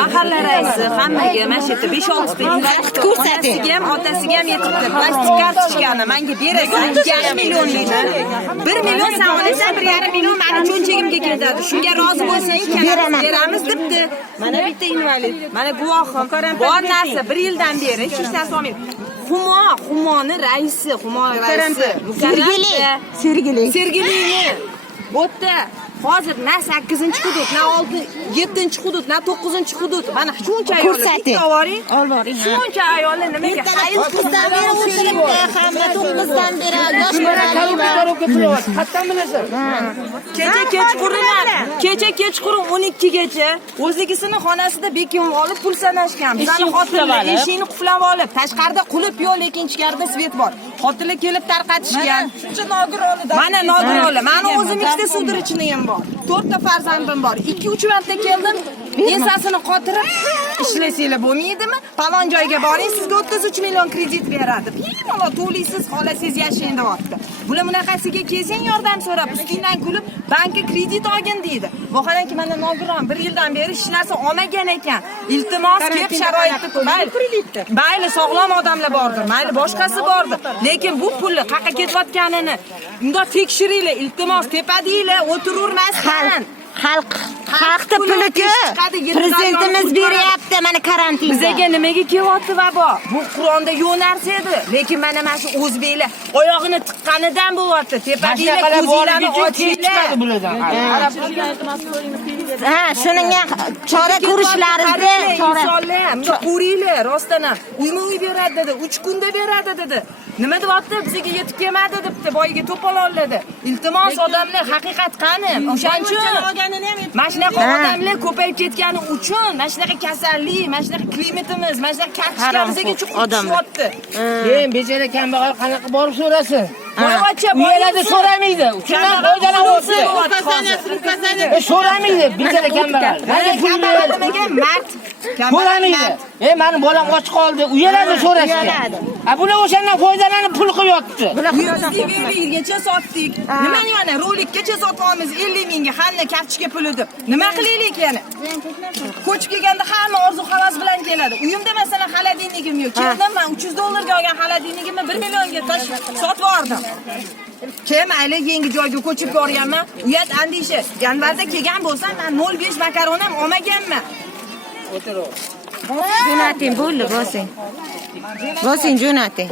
Mahalla raisi hammaga mana shu yerda 5-6 ta invalid ko'rsating. Ham otasiga ham yetibdi. Plastik kartochkani menga berasan 2,5 millionlikni. 1 million sen olasan, 1,5 million meni cho'nchagimga ketadi. Shunga rozi bo'lsang, beramiz debdi. Mana bitta invalid. Mana guvohim. Bor narsa 1 yildan beri hech narsa olmaydi. Xumoni raisi, Sergelini. Bo'tda hozir na 8-hudud, na 7-hudud, na 9-hudud. Mana shuncha ayollar ko'rsating. Olboring. Shuncha ayollar nimaga qizdan beri o'tiribdi, hamma 9dan beri yosh bolalar. Qatdan bilasan? Kecha kechqurun 12 gacha o'zligisini xonasida bekim olib pul sanashgan. Bizning xotinlar eshikni quflab olib, tashqarida qulib yo'q, lekin ichkarida svet bor. Xotinlar kelib tarqatishgan. Shuncha Nogiroli. Mana Nogiroli. Meni o'zim ikkita sudrachini ham bor. 4 ta farzandim bor. 2-3 marta keldim. Ensasini qotirib ishlasanglar bo'lmaydimi? Falon joyga boring, sizga 33 million kredit beradi. Bemalol to'laysiz, xolasingiz yashang deyapti. Bular bunaqasiga kelsang yordam so'rab, ustingdan kulib, bankka kredit olgin deydi. Vaholanki mana Nogiron 1 yildan beri hech narsa olmagan ekan. Iltimos kelib sharoitni mayli sog'lom odamlar bordir, mayli boshqasi bordir. Lekin bu pulni qayerga ketayotganini unda tekshiringlar, iltimos tepadinglar, o'tiravermasdan. Xalqning puliga prezidentimiz beryapti, mana karantinda. Bizga nimaga kelyapti vabo? Bu Qur'onda yo'q narsa edi. Lekin mana shu o'zbeklar oyog'ini tiqqanidan bo'lyapti. Tepadinglar, ko'zinglarni ochinglar. Ha, shuning chora ko'rishlaringizni insonlar, ko'ringlar, rostdan ham. Uyma-uy beradi dedi, 3 kunda beradi dedi. Nima deyapti? Bizga yetib kelmadi debdi, boyiga to'polonladi. Iltimos odamlar haqiqat qani? O'shaning uchun mana shunaqa odamlar ko'payib ketgani uchun, mana shunaqa kasallik, mana shunaqa klimatimiz, mana shunaqa kartochka bizga chiqyapti. Men bechara kambag'al qanaqa borib so'rasin? Boyvachcha uyaladi so'ramaydi. Shundan foydalanyapti. So'ramaydi bechara kambag'al. Menga pul bermagan mard so'ramaydi. Meni bolam och qoldi, uyaladi so'rashga. Bular o'shandan foydalanib pul qilyapti. Yigirgacha sotdik. Nimani yana rolikgacha sotamiz 50 mingga hamma kartochka puli deb. Nima qilaylik yana? Ko'chib kelganda hamma orzu-havas bilan keladi. Uyimda masalan xolodilnigim yo'q. Keldim men $300 ga olgan xolodilnigimni 1 millionga sotib yubordim. Kim ayli yangi joyga ko'chib borganman. Uyat andisha. Yanvarda kelgan bo'lsam men 0.5 makaron ham olmaganman. Jo'nating bo'ldi, bosing. Bosing jo'nating.